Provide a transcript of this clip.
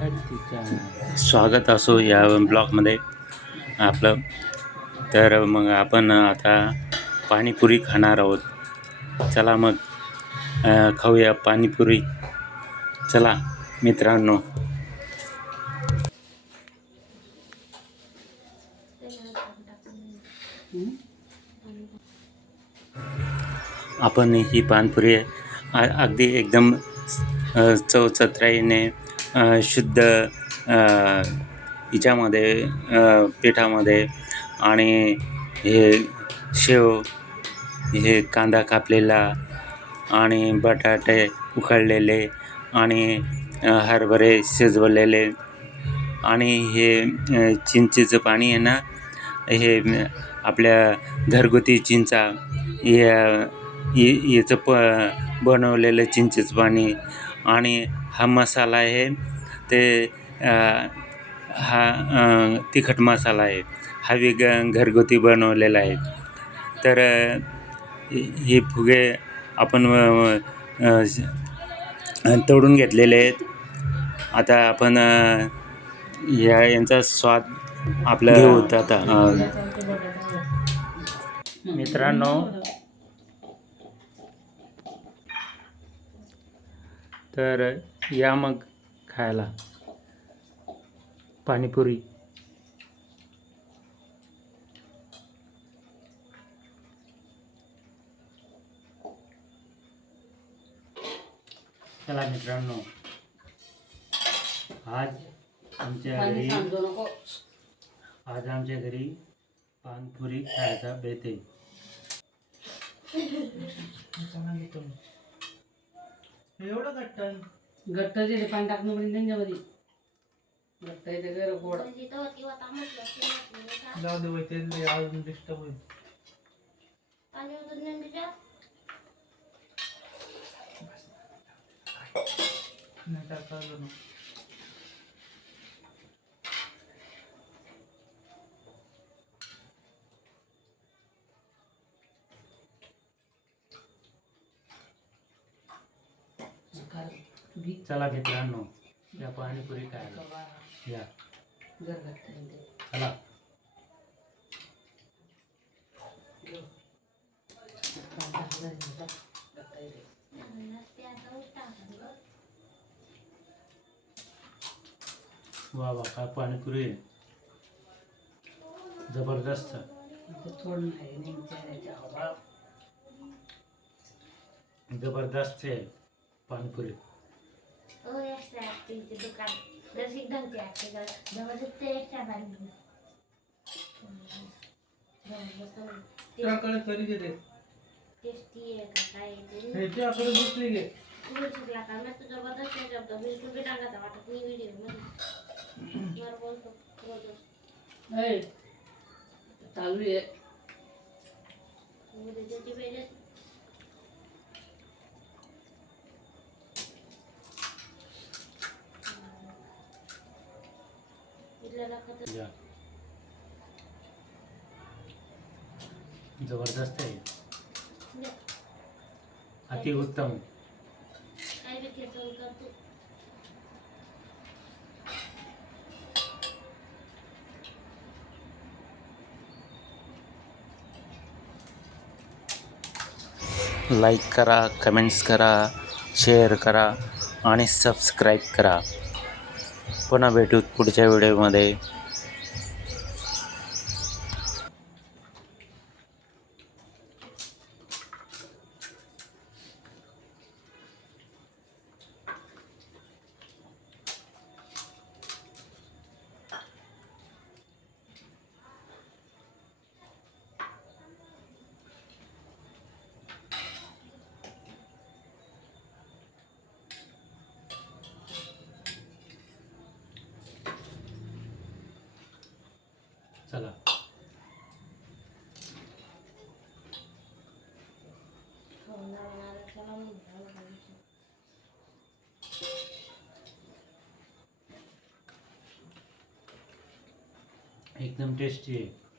स्वागत असो या ब्लॉगमध्ये आपलं. तर मग आपण आता पाणीपुरी खाणार आहोत. चला मग खाऊया पाणीपुरी. चला मित्रांनो. आपण ही पाणीपुरी अगदी एकदम चवचत्र्याने शुद्ध हिच्यामध्ये पिठामध्ये आणि हे शेव, हे कांदा कापलेला आणि बटाटे उकळलेले आणि हरभरे शिजवलेले आणि हे चिंचेचं पाणी आहे ना, हे आपल्या घरगुती चिंचा याचं बनवलेलं चिंचेचं पाणी. आणि हा मसाला आहे ते हा तिखट मसाला आहे, हा घरगुती बनवलेला आहे. तर हे फुगे आपण तोडून घेतलेले आहेत. आता आपण यांचा स्वाद आपला घेऊत आता. मित्रांनो, तर या मग खायला पाणीपुरी. चला मित्रांनो, आज आमच्या घरी पाणीपुरी खायचा बेत आहे. एवढं घट्ट जे पाणी टाकणं म्हणजे त्यांच्यामध्ये घट्ट येते जरा गोड. जाऊ दे बाई, ते अजून डिस्टर्ब होईल. नाही टाका अजून. चला मित्रांनो, या पाणीपुरी खायला या. चला. वा वा, काय पाणीपुरी आहे, जबरदस्त. जबरदस्त आहे पाणीपुरी. दुकान रसिक त्याकडे कधी देते टेस्टी आहे का काय हे त्याकडे बसली गे. शिकला का मी तुझा बदल शब्द बिलकुल बी टाकायचा वाटत नाही व्हिडिओ मध्ये. मला बोलतो चालू आहे त्याची वेळ जबरदस्त आहे, अति उत्तम. काय बी करतो. लाईक करा, कमेंट्स करा, शेअर करा आणि सबस्क्राईब करा. पुन्हा भेटू पुढच्या व्हिडिओमध्ये. चला. एकदम टेस्टी आहे.